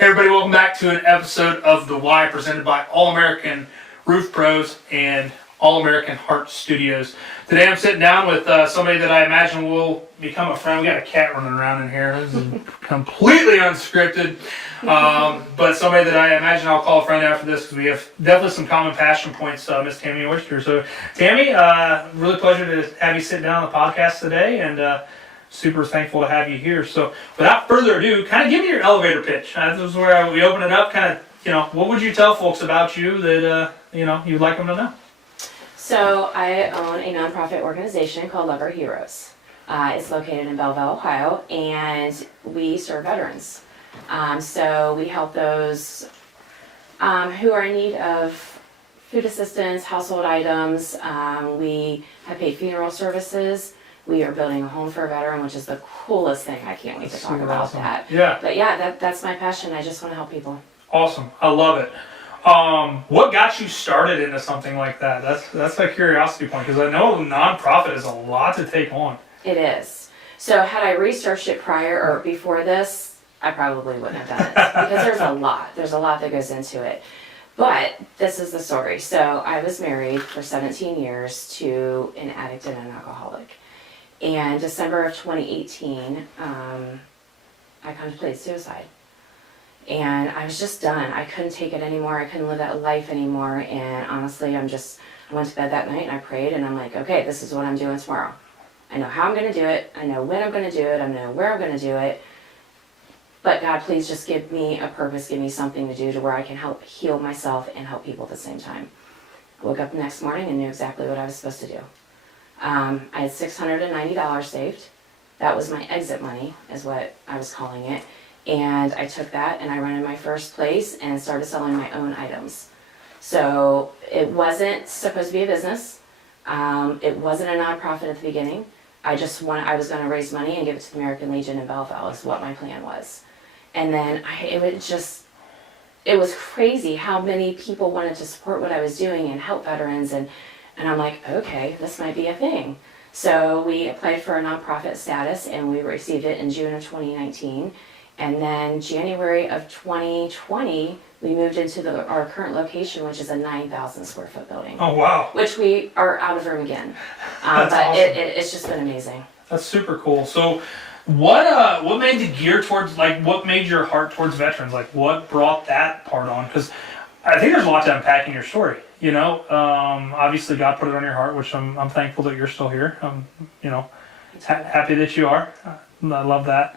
Hey everybody, welcome back to an episode of The Why presented by All American Roof Pros and All American Heart Studios. Today I'm sitting down with somebody that I imagine will become a friend. We got a cat running around in here. This is completely unscripted. But somebody that I imagine I'll call a friend after this because we have definitely some common passion points, Miss Tami Oyster. So Tami, really pleasure to have you sit down on the podcast today, and super thankful to have you here. So without further ado, kind of give me your elevator pitch. This is where we open it up. Kind of, what would you tell folks about you that you'd like them to know? So I own a nonprofit organization called Love Our Heroes. It's located in Bellville, Ohio, and we serve veterans. So we help those who are in need of food assistance, household items. We have paid funeral services. We are building a home for a veteran, which is the coolest thing. I can't wait to talk about awesome. that. Yeah. But yeah, that's my passion. I just want to help people. Awesome. I love it. What got you started into something like that? That's a curiosity point, because I know nonprofit is a lot to take on. It is. So had I researched it prior or before this, I probably wouldn't have done it because there's a lot. There's a lot that goes into it. But this is the story. So I was married for 17 years to an addict and an alcoholic. And December of 2018, I contemplated suicide. And I was just done. I couldn't take it anymore. I couldn't live that life anymore. And honestly, I went to bed that night and I prayed and I'm like, okay, this is what I'm doing tomorrow. I know how I'm going to do it. I know when I'm going to do it. I know where I'm going to do it. But God, please just give me a purpose. Give me something to do to where I can help heal myself and help people at the same time. I woke up the next morning and knew exactly what I was supposed to do. I had $690 saved. That was my exit money, is what I was calling it. And I took that and I rented my first place and started selling my own items. So it wasn't supposed to be a business. It wasn't a nonprofit at the beginning. I was going to raise money and give it to the American Legion in Bellville is what my plan was. And then it was crazy how many people wanted to support what I was doing and help veterans. And I'm like, okay, this might be a thing. So we applied for a nonprofit status and we received it in June of 2019. And then January of 2020, we moved into our current location, which is a 9,000 square foot building. Oh, wow. Which we are out of room again. That's but awesome. It's just been amazing. That's super cool. So what made you gear towards, what made your heart towards veterans? What brought that part on? Because I think there's a lot to unpack in your story. Obviously God put it on your heart, which I'm thankful that you're still here. Happy that you are. I love that.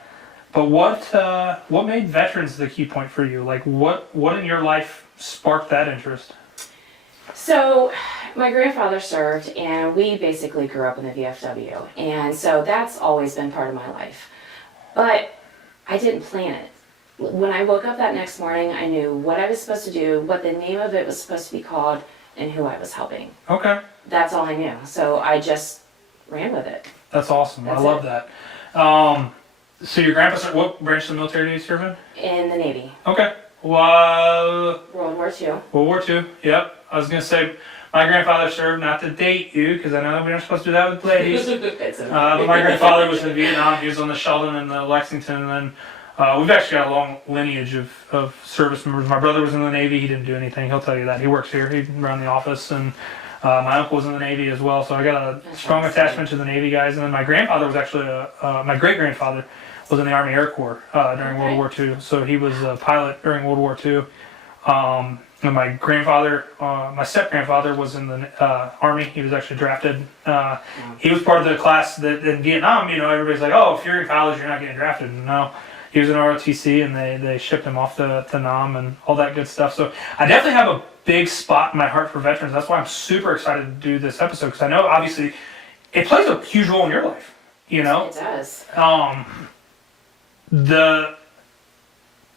But what made veterans the key point for you? What in your life sparked that interest? So my grandfather served, and we basically grew up in the VFW, and so that's always been part of my life. But I didn't plan it. When I woke up that next morning, I knew what I was supposed to do, what the name of it was supposed to be called, and who I was helping. Okay. That's all I knew. So I just ran with it. That's awesome. I love that. So your grandpa, what branch of the military did he serve in? In the Navy. Okay. Well, World War II. World War II. Yep. I was going to say, my grandfather served, not to date you, because I know we aren't supposed to do that with ladies. But my grandfather was in Vietnam. He was on the Sheldon and the Lexington. And then we've actually got a long lineage of service members. My brother was in the Navy. He didn't do anything. He'll tell you that. He works here. He ran the office. And my uncle was in the Navy as well. So I got a strong attachment to the Navy guys. And then my grandfather was actually, my great-grandfather was in the Army Air Corps during World War II. So he was a pilot during World War II. And my grandfather, my step-grandfather was in the Army. He was actually drafted. He was part of the class that in Vietnam, everybody's like, oh, if you're in college, you're not getting drafted. No, he was in ROTC, and they shipped him off to Nam and all that good stuff. So I definitely have a big spot in my heart for veterans. That's why I'm super excited to do this episode, because I know, obviously, it plays a huge role in your life, It does.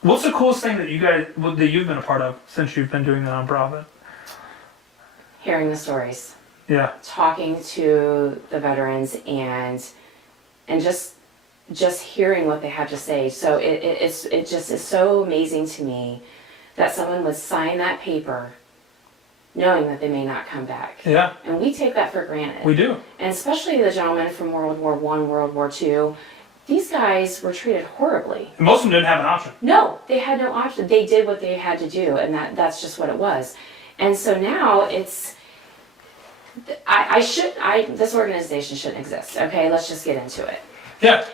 What's the coolest thing that you've been a part of since you've been doing the nonprofit? Hearing the stories. Yeah. Talking to the veterans and just hearing what they have to say. So it just is so amazing to me that someone would sign that paper knowing that they may not come back. Yeah. And we take that for granted. We do. And especially the gentleman from World War I, World War II, these guys were treated horribly. And most of them didn't have an option. No, they had no option. They did what they had to do, and that's just what it was. And so now it's, this organization shouldn't exist, okay? Let's just get into it. Yeah,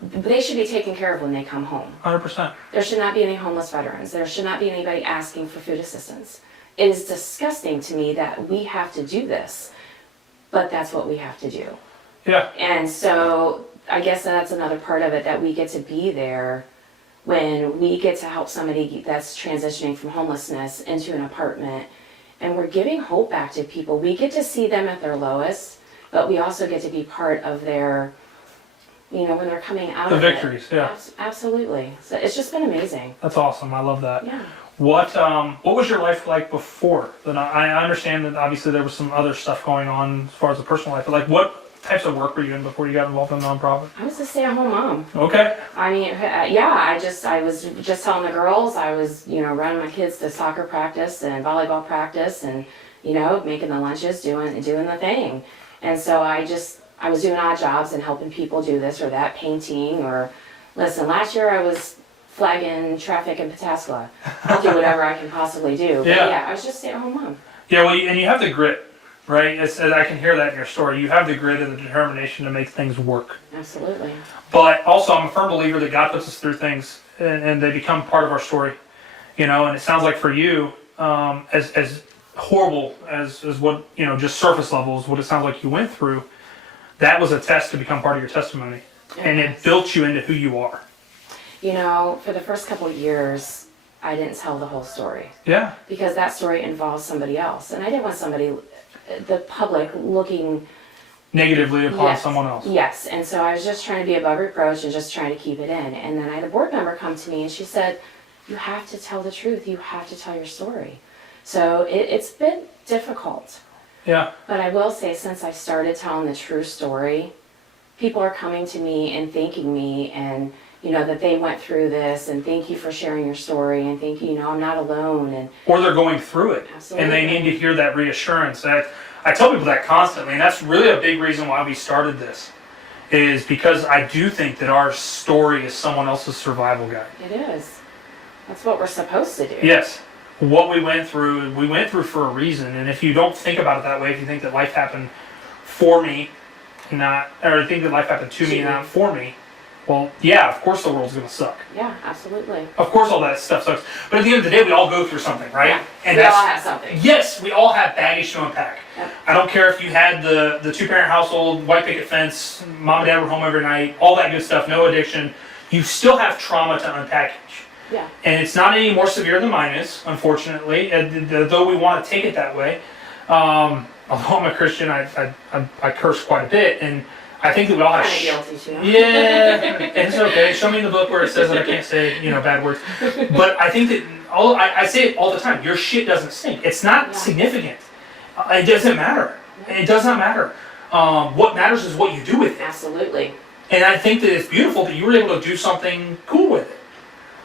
They should be taken care of when they come home. 100%. There should not be any homeless veterans. There should not be anybody asking for food assistance. It is disgusting to me that we have to do this, but that's what we have to do. Yeah, And so I guess that's another part of it, that we get to be there when we get to help somebody that's transitioning from homelessness into an apartment, and we're giving hope back to people. We get to see them at their lowest, but we also get to be part of their, when they're coming out of victories, it. yeah. Absolutely. So it's just been amazing. That's awesome. I love that. Yeah. What was your life like before? Then I understand that obviously there was some other stuff going on as far as the personal life, but like what types of work were you in before you got involved in the nonprofit? I was a stay-at-home mom. Okay. I mean, I was just telling the girls, I was, running my kids to soccer practice and volleyball practice and, making the lunches, doing the thing. And so I was doing odd jobs and helping people do this or that, painting or, listen, last year I was flagging traffic in Pataskala. I'll do whatever I can possibly do. But Yeah. I was just a stay-at-home mom. Yeah, well, and you have the grit, right? I can hear that in your story. You have the grit and the determination to make things work. Absolutely. But also, I'm a firm believer that God puts us through things, and they become part of our story. And it sounds like for you, as horrible as what, just surface levels, what it sounds like you went through, that was a test to become part of your testimony. And it built you into who you are. For the first couple of years, I didn't tell the whole story. Yeah. Because that story involves somebody else. And I didn't want the public looking Negatively upon yes, someone else. Yes, and so I was just trying to be above reproach and just trying to keep it in. And then I had a board member come to me and she said, you have to tell the truth. You have to tell your story. So it's been difficult. Yeah. But I will say, since I started telling the true story, people are coming to me and thanking me and that they went through this, and thank you for sharing your story, and thank you, I'm not alone. And or they're going through it. Absolutely. And they need to hear that reassurance. I tell people that constantly, and that's really a big reason why we started this, is because I do think that our story is someone else's survival guide. It is. That's what we're supposed to do. Yes. What we went through for a reason. And if you don't think about it that way, if you think that life happened for me, or think that life happened to me, not for me, well, yeah, of course the world's going to suck. Yeah, absolutely. Of course all that stuff sucks. But at the end of the day, we all go through something, right? Yeah, And we all have something. Yes, we all have baggage to unpack. Yep. I don't care if you had the two-parent household, white picket fence, mom and dad were home every night, all that good stuff, no addiction. You still have trauma to unpackage. Yeah. And it's not any more severe than mine is, unfortunately, though we want to take it that way. Although I'm a Christian, I curse quite a bit, and I think that we all have. Kind of guilty too. Yeah, it's okay. Show me in the book where it says that I can't say bad words. But I think that I say it all the time. Your shit doesn't stink. It's not significant. It doesn't matter. It does not matter. What matters is what you do with it. Absolutely. And I think that it's beautiful that you were able to do something cool with it.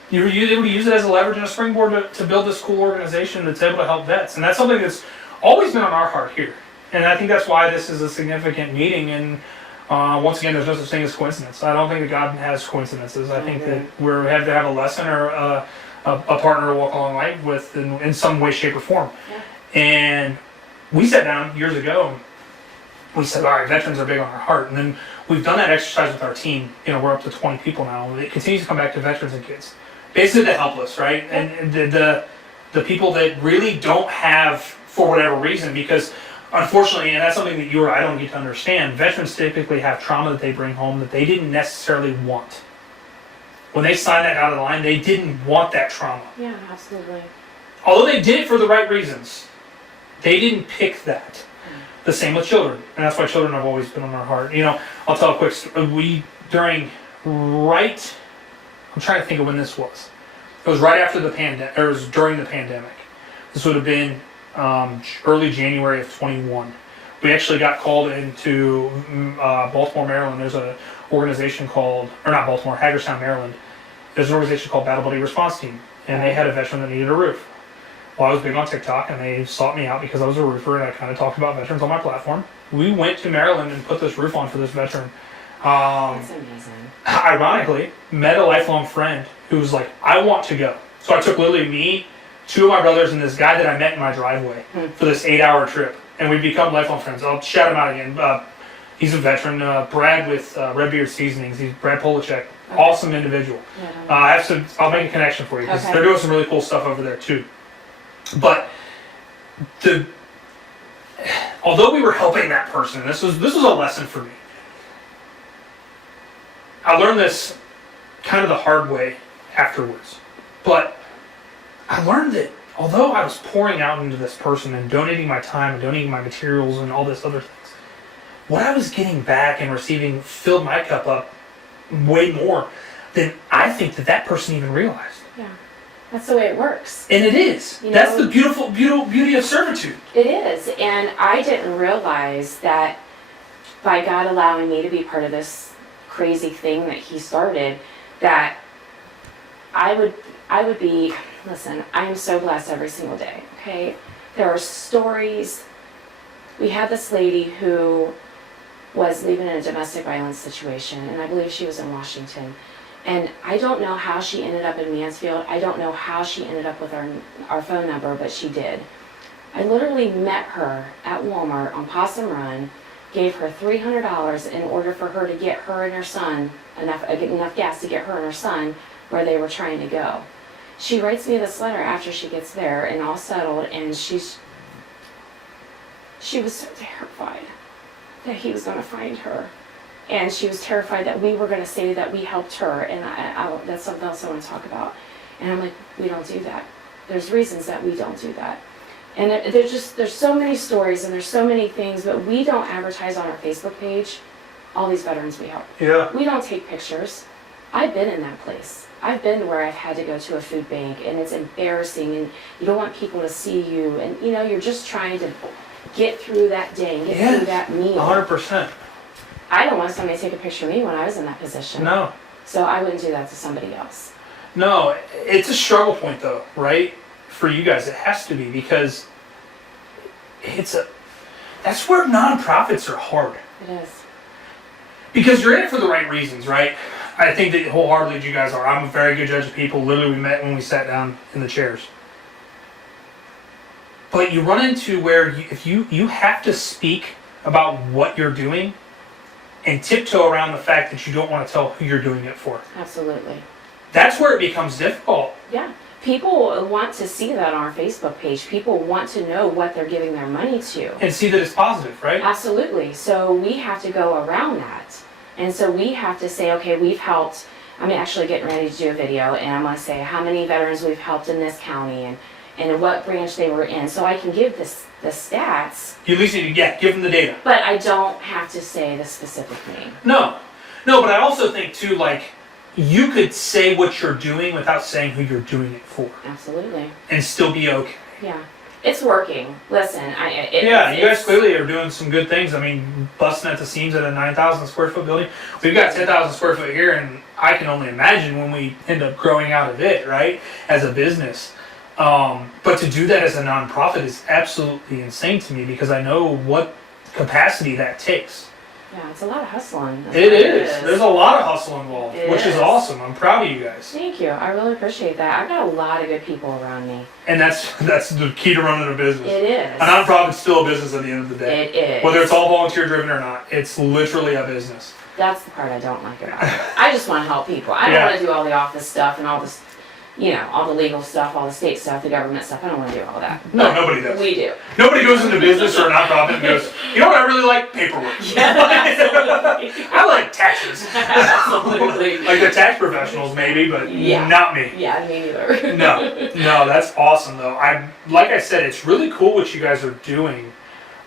You were able to use it as a leverage and a springboard to build this cool organization that's able to help vets. And that's something that's always been on our heart here. And I think that's why this is a significant meeting. And once again, there's no such thing as coincidence. I don't think that God has coincidences. I think that we have to have a lesson or a partner to walk along life with in some way, shape, or form. Yeah. And we sat down years ago. We said, all right, veterans are big on our heart. And then we've done that exercise with our team. We're up to 20 people now. It continues to come back to veterans and kids. Basically the helpless, right? And the people that really don't have, for whatever reason, because unfortunately, and that's something that you or I don't get to understand, veterans typically have trauma that they bring home that they didn't necessarily want. When they signed that out of the line, they didn't want that trauma. Yeah, absolutely. Although they did it for the right reasons, they didn't pick that. The same with children, and that's why children have always been on our heart. I'll tell a quick story. I'm trying to think of when this was. It was right after the pandemic, or it was during the pandemic. This would have been early January of 21. We actually got called into Baltimore, Maryland. There's an organization called, or not Baltimore, Hagerstown, Maryland. There's an organization called Battle Buddy Response Team, and they had a veteran that needed a roof. Well, I was big on TikTok, and they sought me out because I was a roofer, and I kind of talked about veterans on my platform. We went to Maryland and put this roof on for this veteran. That's amazing. Ironically, met a lifelong friend who was like, I want to go. So I took literally me, 2 of my brothers, and this guy that I met in my driveway for this 8-hour trip. And we've become lifelong friends. I'll shout him out again. He's a veteran. Brad with Red Beard Seasonings. He's Brad Polachek. Okay. Awesome individual. Yeah. I'll make a connection for you because they're doing some really cool stuff over there too. But although we were helping that person, this was a lesson for me. I learned this kind of the hard way afterwards. But I learned that although I was pouring out into this person and donating my time and donating my materials and all this other things, what I was getting back and receiving filled my cup up way more than I think that person even realized. Yeah, that's the way it works. And it is. That's the beauty of servitude. It is. And I didn't realize that by God allowing me to be part of this crazy thing that he started, that I would be, listen, I am so blessed every single day, okay? There are stories. We had this lady who was living in a domestic violence situation, and I believe she was in Washington. And I don't know how she ended up in Mansfield. I don't know how she ended up with our phone number, but she did. I literally met her at Walmart on Possum Run, gave her $300 in order for her to get her and her son, enough gas to get her and her son where they were trying to go. She writes me this letter after she gets there and all settled, and she was so terrified that he was going to find her. And she was terrified that we were going to say that we helped her, and that's something else I want to talk about. And I'm like, we don't do that. There's reasons that we don't do that. And there's so many stories and there's so many things, but we don't advertise on our Facebook page all these veterans we help. Yeah. We don't take pictures. I've been in that place. I've been where I've had to go to a food bank, and it's embarrassing, and you don't want people to see you, and you're just trying to get through that day and get through that meal. 100%. I don't want somebody to take a picture of me when I was in that position. No. So I wouldn't do that to somebody else. No, it's a struggle point though, right? For you guys, it has to be, because that's where nonprofits are hard. It is. Because you're in it for the right reasons, right? I think that wholeheartedly you guys are. I'm a very good judge of people. Literally, we met when we sat down in the chairs. But you run into where if you have to speak about what you're doing and tiptoe around the fact that you don't want to tell who you're doing it for. Absolutely. That's where it becomes difficult. Yeah. People want to see that on our Facebook page. People want to know what they're giving their money to. And see that it's positive, right? Absolutely. So we have to go around that. And so we have to say, okay, we've helped. I'm actually getting ready to do a video, and I'm going to say how many veterans we've helped in this county and in what branch they were in. So I can give the stats. You at least need to give them the data. But I don't have to say the specific name. No, but I also think too, like, you could say what you're doing without saying who you're doing it for. Absolutely. And still be okay. Yeah. It's working. Listen, you guys clearly are doing some good things. I mean, busting at the seams at a 9,000 square foot building. We've got 10,000 square foot here, and I can only imagine when we end up growing out of it, right, as a business. But to do that as a nonprofit is absolutely insane to me, because I know what capacity that takes. Yeah, it's a lot of hustling. It is. There's a lot of hustle involved, which is awesome. I'm proud of you guys. Thank you. I really appreciate that. I've got a lot of good people around me. And that's the key to running a business. It is. A nonprofit's still a business at the end of the day. It is. Whether it's all volunteer driven or not, it's literally a business. That's the part I don't like about it. I just want to help people. I don't want to do all the office stuff and all this, all the legal stuff, all the state stuff, the government stuff. I don't want to do all that. No, nobody does. We do. Nobody goes into business or a nonprofit and goes, you know what I really like? Paperwork. Yeah, absolutely. I like taxes. Absolutely. Like the tax professionals maybe, but not me. Yeah, me neither. No, that's awesome though. Like I said, it's really cool what you guys are doing.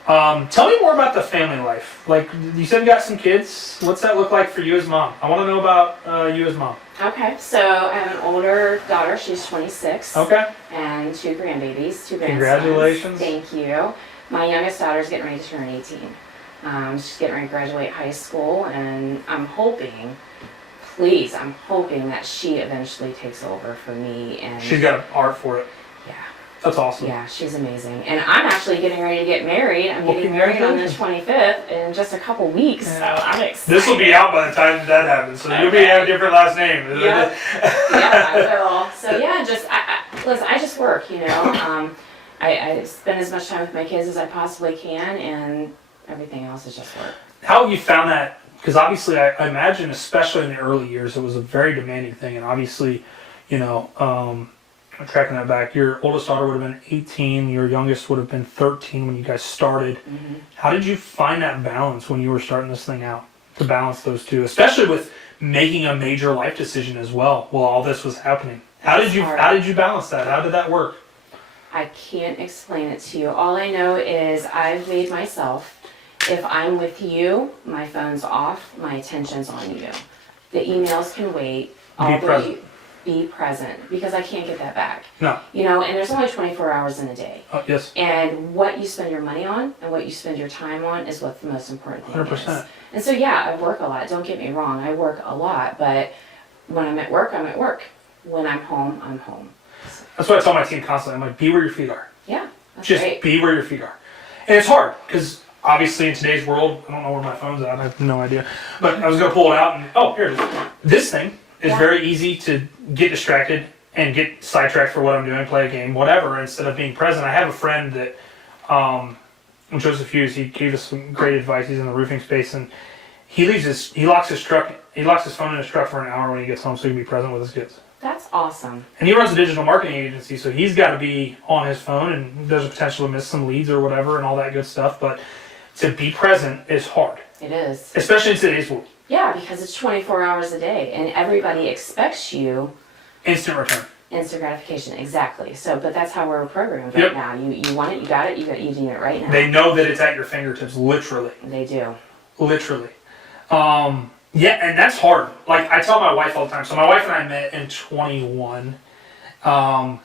Tell me more about the family life. Like, you said you got some kids. What's that look like for you as mom? I want to know about you as mom. Okay, so I have an older daughter. She's 26. Okay. And 2 grandbabies, 2 grandsons. Congratulations. Thank you. My youngest daughter's getting ready to turn 18. She's getting ready to graduate high school, and I'm hoping that she eventually takes over for me. And she's got an art for it. Yeah. That's awesome. Yeah, she's amazing. And I'm actually getting ready to get married. I'm Well, getting married on the congratulations. 25th in just a couple weeks, so I'm excited. This will be out by the time that happens, so you'll be have a different last name. Yeah. Yeah, I will. So yeah, listen, I just work, you know. I spend as much time with my kids as I possibly can, and everything else is just work. How have you found that? Because obviously, I imagine, especially in the early years, it was a very demanding thing, and obviously, you know, I'm tracking that back. Your oldest daughter would have been 18. Your youngest would have been 13 when you guys started. Mm-hmm. How did you find that balance when you were starting this thing out? To balance those two, especially with making a major life decision as well while all this was happening. How did you balance that? How did that work? I can't explain it to you. All I know is I've made myself, if I'm with you, my phone's off, my attention's on you. The emails can wait. Be present, because I can't get that back. No. You know, and there's only 24 hours in a day. Yes. And what you spend your money on and what you spend your time on is what the most important thing 100%. is. And so yeah, I work a lot. Don't get me wrong, I work a lot, but when I'm at work, I'm at work. When I'm home, I'm home. That's what I tell my team constantly. I'm like, be where your feet are. Yeah, that's Just great. be where your feet are. And it's hard, because obviously in today's world, I don't know where my phone's at, I have no idea. But I was going to pull it out and, oh, here it is. This thing is very easy to get distracted and get sidetracked for what I'm doing, play a game, whatever, instead of being present. I have a friend that, Joseph Hughes, he gave us some great advice. He's in the roofing space, and he locks his phone in his truck for an hour when he gets home so he can be present with his kids. That's awesome. And he runs a digital marketing agency, so he's got to be on his phone, and there's a potential to miss some leads or whatever and all that good stuff, but to be present is hard. It is. Especially in today's world. Yeah, because it's 24 hours a day, and everybody expects you Instant return. instant gratification. Exactly. So, but that's how we're programmed Yep. right now. You want it, you got it, you need it right now. They know that it's at your fingertips, literally. They do. Literally. Yeah, and that's hard. Like, I tell my wife all the time. So my wife and I met in 21. I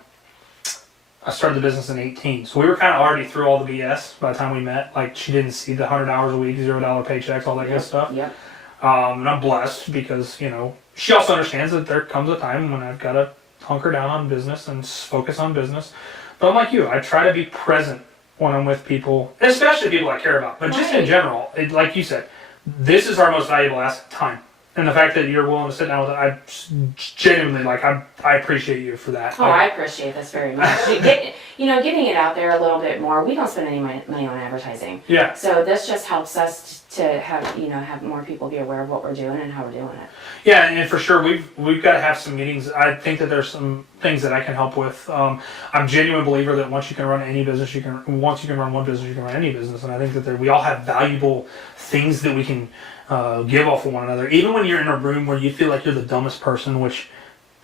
started the business in 18. So we were kind of already through all the BS by the time we met. Like, she didn't see the 100 hours a week, $0 paychecks, all that good stuff. Yep. And I'm blessed because, you know, she also understands that there comes a time when I've got to hunker down on business and focus on business. But I'm like you. I try to be present when I'm with people, especially people I care about. But just in general, like you said, this is our most valuable asset, time. And the fact that you're willing to sit down with it, I genuinely, like, I appreciate you for that. Oh, I appreciate this very much. Getting it out there a little bit more. We don't spend any money on advertising. Yeah. So this just helps us to have more people be aware of what we're doing and how we're doing it. Yeah, and for sure, we've got to have some meetings. I think that there's some things that I can help with. I'm a genuine believer that once you can run any business, once you can run one business, you can run any business. And I think that we all have valuable things that we can give off of one another. Even when you're in a room where you feel like you're the dumbest person, which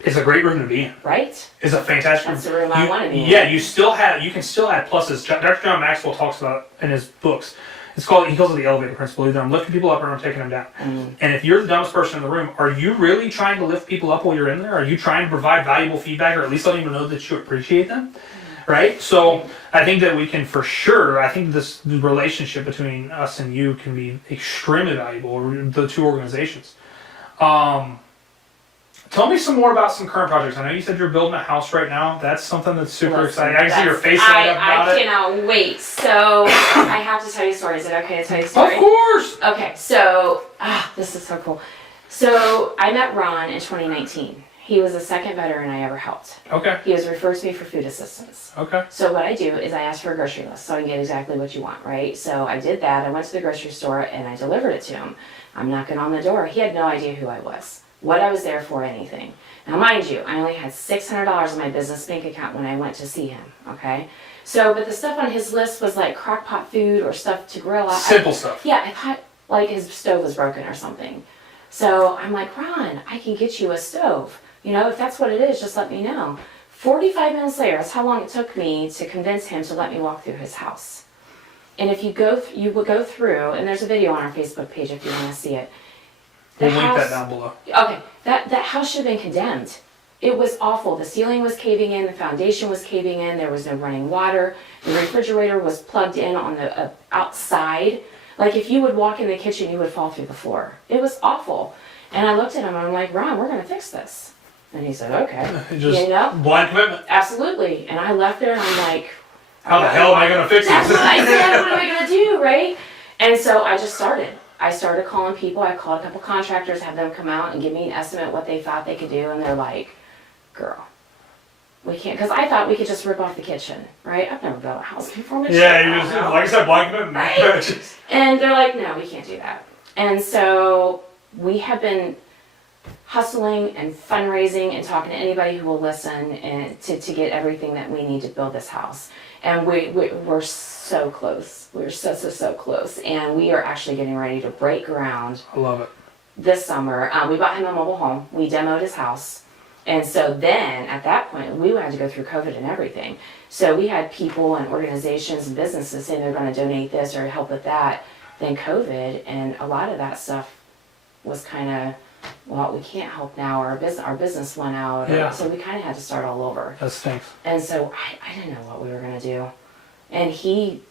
is a great room to be in. Right? It's a fantastic room. That's the room I want to be in. Yeah, you can still add pluses. Dr. John Maxwell talks about in his books. He calls it the elevator principle. Either I'm lifting people up or I'm taking them down. Mm. And if you're the dumbest person in the room, are you really trying to lift people up while you're in there? Are you trying to provide valuable feedback, or at least letting them know that you appreciate them? Right? So I think that we can, for sure, I think this relationship between us and you can be extremely valuable, the two organizations. Tell me some more about some current projects. I know you said you're building a house right now. That's something that's super exciting. I can see your face light up about I cannot wait. So I have to tell you a story. Is it okay to tell you a story? Of course! Okay, so this is so cool. So I met Ron in 2019. He was the second veteran I ever helped. Okay. He was referred to me for food assistance. Okay. So what I do is I ask for a grocery list so I can get exactly what you want, right? So I did that. I went to the grocery store and I delivered it to him. I'm knocking on the door. He had no idea who I was, what I was there for, anything. Now, mind you, I only had $600 in my business bank account when I went to see him, okay? So, but the stuff on his list was like crock pot food or stuff to grill out. Simple stuff. Yeah, I thought like his stove was broken or something. So I'm like, Ron, I can get you a stove. You know, if that's what it is, just let me know. 45 minutes later, that's how long it took me to convince him to let me walk through his house. And if you would go through, and there's a video on our Facebook page if you want to see it. We'll link that down below. Okay, that house should have been condemned. It was awful. The ceiling was caving in, the foundation was caving in, there was no running water, the refrigerator was plugged in on the outside. Like if you would walk in the kitchen, you would fall through the floor. It was awful. And I looked at him and I'm like, Ron, we're going to fix this. And he said, okay. Just you know? blind commitment. Absolutely. And I left there and I'm like, How the hell am I going to fix that's this? what I said, what am I going to do, right? And so I just started. I started calling people. I called a couple contractors, have them come out and give me an estimate what they thought they could do. And they're like, girl, we can't, because I thought we could just rip off the kitchen, right? I've never built a house before. Yeah, you just, like I said, blind commitment. Right? And they're like, no, we can't do that. And so we have been hustling and fundraising and talking to anybody who will listen and to get everything that we need to build this house. And we're so close. We're so close. And we are actually getting ready to break ground. I love it. This summer. We bought him a mobile home. We demoed his house. And so then at that point, we had to go through COVID and everything. So we had people and organizations and businesses saying they're going to donate this or help with that. Then COVID, and a lot of that stuff was kind of, well, we can't help now. Our business went out. Yeah. So we kind of had to start all over. That stinks. And so I didn't know what we were going to do. And he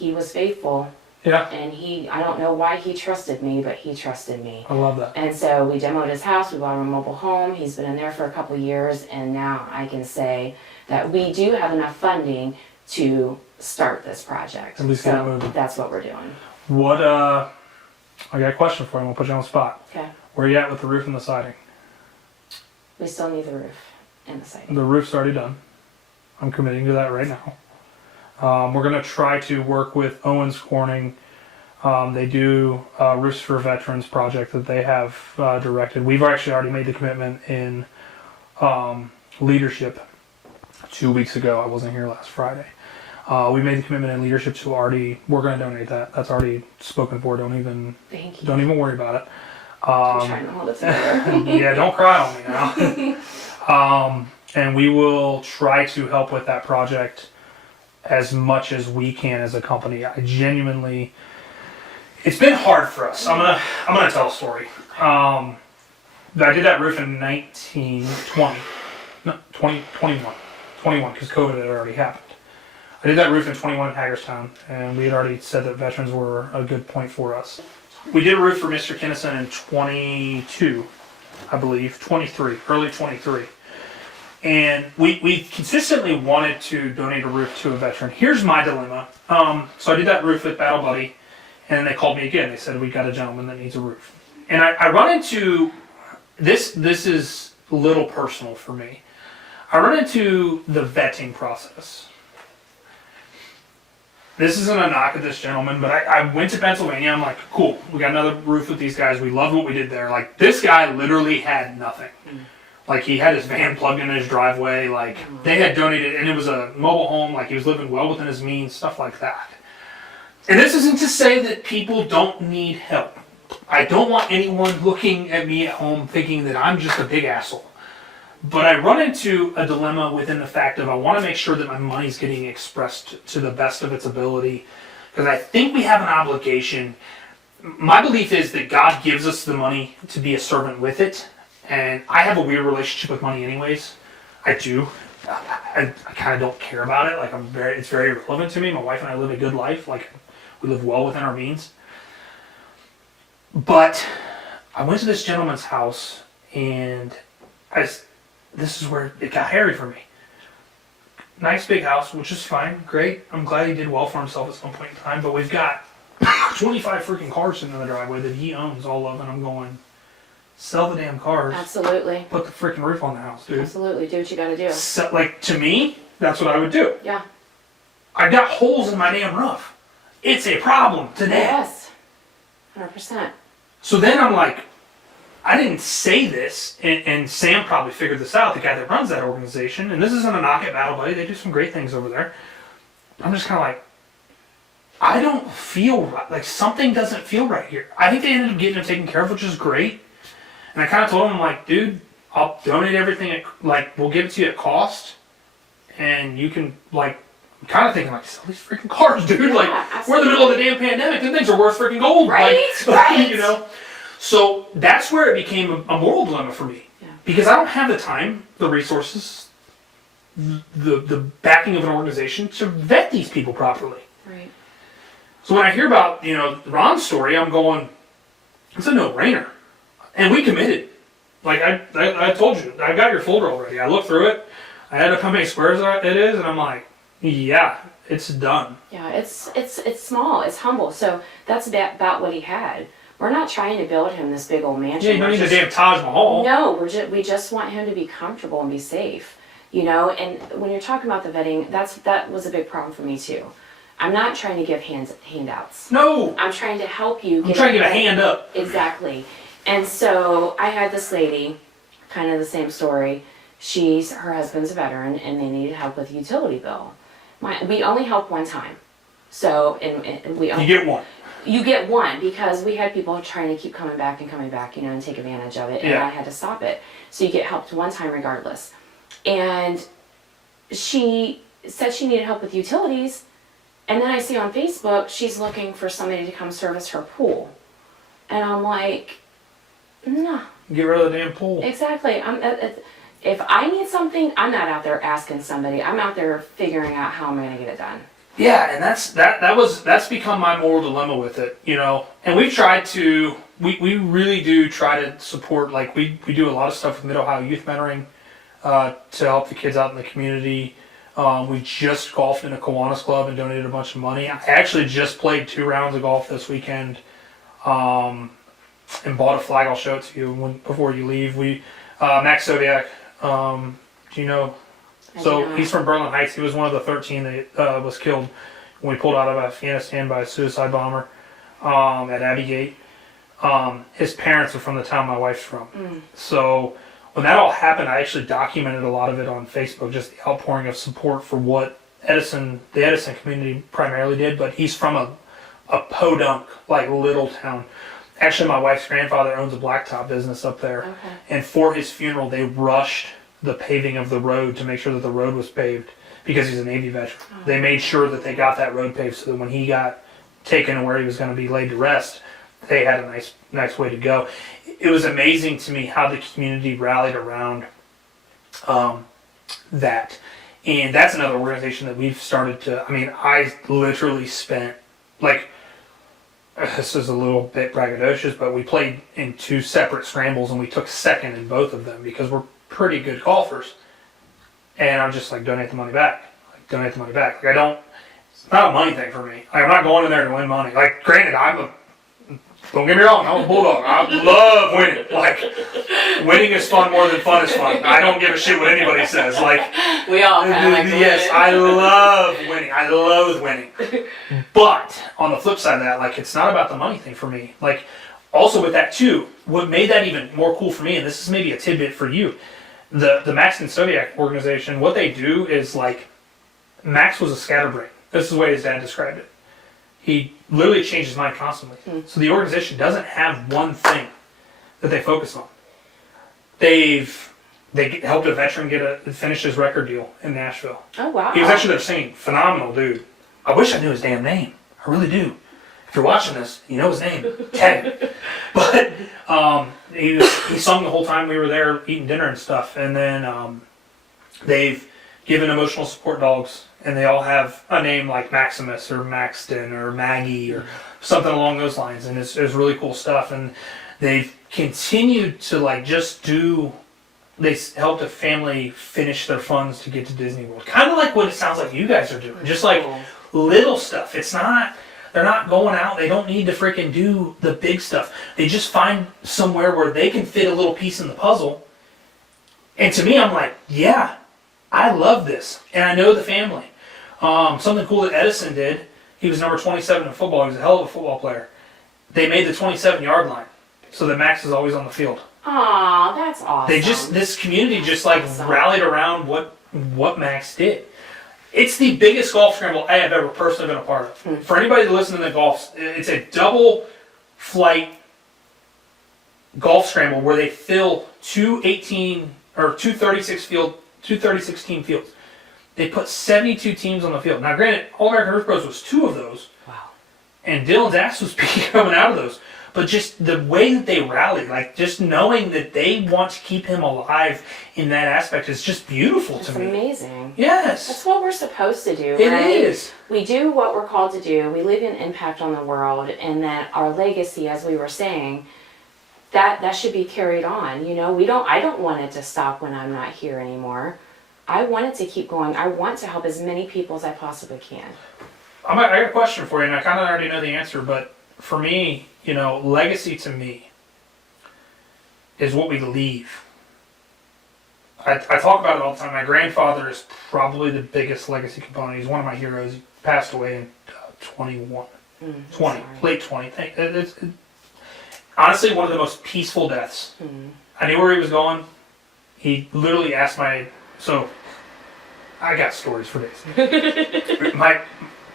was faithful. Yeah. And I don't know why he trusted me, but he trusted me. I love that. And so we demoed his house, we bought him a mobile home, he's been in there for a couple years, and now I can say that we do have enough funding to start this project. At least get it so moving. that's what we're doing. What, I got a question for you. I'm going to put you on the spot. Okay. Where are you at with the roof and the siding? We still need the roof and the siding. The roof's already done. I'm committing to that right now. We're going to try to work with Owens Corning. They do Roofs for Veterans project that they have directed. We've actually already made the commitment in leadership 2 weeks ago. I wasn't here last Friday. We made the commitment in leadership to we're going to donate that. That's already spoken for. Thank you. Don't even worry about it. I'm trying to hold it together. Yeah, don't cry on me now. And we will try to help with that project as much as we can as a company. I genuinely, it's been hard for us. I'm gonna tell a story. I did that roof in 21, because COVID had already happened. I did that roof in 21 in Hagerstown, and we had already said that veterans were a good point for us. We did a roof for Mr. Kinnison in 22, I believe, 23, early 23. And we consistently wanted to donate a roof to a veteran. Here's my dilemma. So I did that roof with Battle Buddy, and then they called me again. They said, we got a gentleman that needs a roof. And I run into, this is a little personal for me. I run into the vetting process. This isn't a knock at this gentleman, but I went to Pennsylvania. I'm like, cool, we got another roof with these guys. We love what we did there. Like, this guy literally had nothing. Like, he had his van plugged in his driveway. Like, they had donated, and it was a mobile home. Like, he was living well within his means, stuff like that. And this isn't to say that people don't need help. I don't want anyone looking at me at home thinking that I'm just a big asshole. But I run into a dilemma within the fact of I want to make sure that my money's getting expressed to the best of its ability. Because I think we have an obligation. My belief is that God gives us the money to be a servant with it. And I have a weird relationship with money anyways. I do. I kind of don't care about it. Like, it's very irrelevant to me. My wife and I live a good life. Like, we live well within our means. But I went to this gentleman's house, and this is where it got hairy for me. Nice big house, which is fine, great. I'm glad he did well for himself at some point in time, but we've got 25 freaking cars sitting in the driveway that he owns all of, and I'm going, sell the damn cars. Absolutely. Put the freaking roof on the house, dude. Absolutely. Do what you gotta do. So, like, to me, that's what I would do. Yeah. I got holes in my damn roof. It's a problem today. Yes. 100%. So then I'm like, I didn't say this, and Sam probably figured this out, the guy that runs that organization, and this isn't a knock at Battle Buddy, they do some great things over there. I'm just kind of like, I don't feel right, like something doesn't feel right here. I think they ended up getting it taken care of, which is great. And I kind of told him, like, dude, I'll donate everything, we'll give it to you at cost, and you can, like, I'm kind of thinking, like, sell these freaking cars, dude. Yeah, like, absolutely. we're in the middle of the damn pandemic, them things are worth freaking gold. Right, like, right. You know? So that's where it became a moral dilemma for me. Yeah. Because I don't have the time, the resources, the backing of an organization to vet these people properly. Right. So when I hear about, Ron's story, I'm going, it's a no-brainer. And we committed. Like I told you, I got your folder already. I looked through it. I added up how many squares it is, and I'm like, yeah, it's done. Yeah, it's small, it's humble. So that's about what he had. We're not trying to build him this big old mansion. Yeah, you don't need the damn Taj Mahal. No, we just want him to be comfortable and be safe. You know, and when you're talking about the vetting, that was a big problem for me too. I'm not trying to give handouts. No. I'm trying to help you. I'm trying to give a hand up. Exactly. And so I had this lady, kind of the same story. Her husband's a veteran, and they needed help with a utility bill. We only help one time. So, and we only, You get one. You get one, because we had people trying to keep coming back, and take advantage of it, and I had to stop it. So you get helped one time regardless. And she said she needed help with utilities, and then I see on Facebook she's looking for somebody to come service her pool. And I'm like, no. Get rid of the damn pool. Exactly. If I need something, I'm not out there asking somebody. I'm out there figuring out how I'm going to get it done. Yeah, and that's become my moral dilemma with it, you know. And we've tried to, we really do try to support, like we do a lot of stuff with Mid-Ohio Youth Mentoring to help the kids out in the community. We just golfed in a Kiwanis club and donated a bunch of money. I actually just played 2 rounds of golf this weekend and bought a flag. I'll show it to you before you leave. Max Zodiac, do you know? So he's from Berlin Heights. He was one of the 13 that was killed when we pulled out of Afghanistan by a suicide bomber at Abbey Gate. His parents are from the town my wife's from. So when that all happened, I actually documented a lot of it on Facebook, just the outpouring of support for what the Edison community primarily did. But he's from a podunk, like little town. Actually, my wife's grandfather owns a blacktop business up there. Okay. And for his funeral, they rushed the paving of the road to make sure that the road was paved because he's a Navy veteran. Oh. They made sure that they got that road paved so that when he got taken to where he was going to be laid to rest, they had a nice way to go. It was amazing to me how the community rallied around that. And that's another organization that we've started to, I literally spent, this is a little bit braggadocious, but we played in 2 separate scrambles and we took second in both of them because we're pretty good golfers. And I'm just like, donate the money back. Donate the money back. It's not a money thing for me. I'm not going in there to win money. Granted, don't get me wrong, I'm a bulldog. I love winning. Winning is fun more than fun is fun. I don't give a shit what anybody says. We all kind of like yes, I love winning. I loathe winning. But on the flip side of that, it's not about the money thing for me. Also with that too, what made that even more cool for me, and this is maybe a tidbit for you, the Max and Zodiac organization, what they do is Max was a scatterbrain. This is the way his dad described it. He literally changed his mind constantly. So the organization doesn't have one thing that they focus on. They helped a veteran finish his record deal in Nashville. Oh, wow. He was actually there singing. Phenomenal dude. I wish I knew his damn name. I really do. If you're watching this, you know his name. Tag him. But he sung the whole time we were there eating dinner and stuff. And then they've given emotional support dogs. And they all have a name like Maximus or Maxton or Maggie or something along those lines. And it's really cool stuff. And they've continued to they helped a family finish their funds to get to Disney World. Kind of like what it sounds like you guys are doing. Just little stuff. They're not going out. They don't need to freaking do the big stuff. They just find somewhere where they can fit a little piece in the puzzle. And to me, I'm like, yeah, I love this. And I know the family. Something cool that Edison did, he was number 27 in football. He was a hell of a football player. They made the 27-yard line so that Max is always on the field. Aw, that's awesome. This community just rallied around what Max did. It's the biggest golf scramble I have ever personally been a part of. For anybody that listens to the golf, it's a double flight golf scramble where they fill 236 team fields. They put 72 teams on the field. Now, granted, All-American Roof Pros was 2 of those. Wow. And Dylan's ass was coming out of those. But just the way that they rallied, just knowing that they want to keep him alive in that aspect is just beautiful to me. It's amazing. Yes. That's what we're supposed to do, It right? is. We do what we're called to do. We leave an impact on the world, and that our legacy, as we were saying, that should be carried on. You know, I don't want it to stop when I'm not here anymore. I want it to keep going. I want to help as many people as I possibly can. I got a question for you, and I kind of already know the answer, but for me, you know, legacy to me is what we leave. I talk about it all the time. My grandfather is probably the biggest legacy component. He's one of my heroes. He passed away in 21. 20, late 20. Honestly, one of the most peaceful deaths. I knew where he was going. He literally asked so I got stories for days.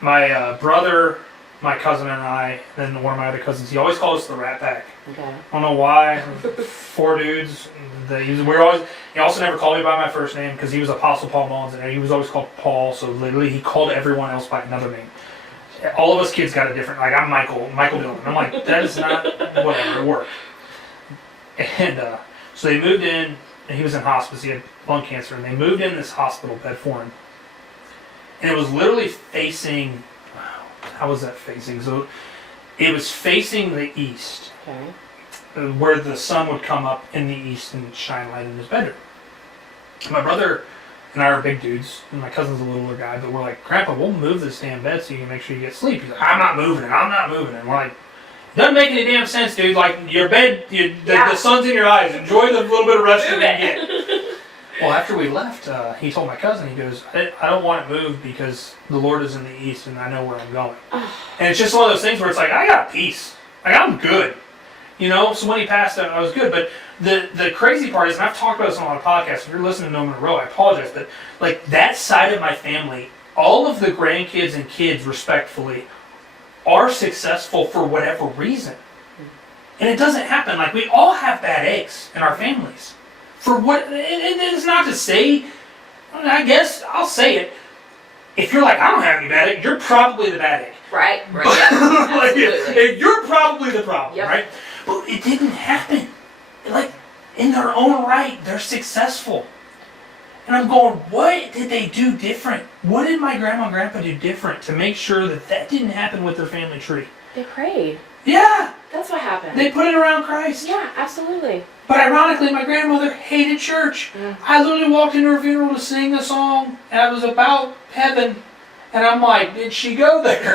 my brother, my cousin, and I, and then one of my other cousins, he always called us the Rat Pack. Okay. I don't know why. 4 dudes. He also never called me by my first name because he was Apostle Paul Mullins, and he was always called Paul. So literally, he called everyone else by another name. All of us kids got a different. Like I'm Michael Dillon. I'm like, that is not whatever. It worked. And so they moved in, and he was in hospice. He had lung cancer, and they moved in this hospital bed for him. And it was literally facing. How was that facing? So it was facing the east. Okay. Where the sun would come up in the east and shine light in his bedroom. My brother and I are big dudes, and my cousin's a littler guy, but we're like, Grandpa, we'll move this damn bed so you can make sure you get sleep. He's like, I'm not moving it. And we're like, it doesn't make any damn sense, dude. Like, your bed, the sun's in your eyes. Enjoy the little bit of rest you can get. Well, after we left, he told my cousin, he goes, I don't want it moved because the Lord is in the east and I know where I'm going. And it's just one of those things where it's like, I got peace. Like, I'm good. You know, so when he passed, I was good. But the crazy part is, and I've talked about this on a lot of podcasts, if you're listening to them in a row, I apologize, but like that side of my family, all of the grandkids and kids, respectfully, are successful for whatever reason. And it doesn't happen. Like, we all have bad eggs in our families. For what, and it's not to say, I guess I'll say it, if you're like, I don't have any bad eggs, you're probably the bad egg. Right, yeah, like, absolutely. you're probably the problem, Yep. right? But it didn't happen. Like, in their own right, they're successful. And I'm going, what did they do different? What did my grandma and grandpa do different to make sure that didn't happen with their family tree? They prayed. Yeah. That's what happened. They put it around Christ. Yeah, absolutely. But ironically, my grandmother hated church. I literally walked into her funeral to sing the song, and it was about heaven. And I'm like, did she go there?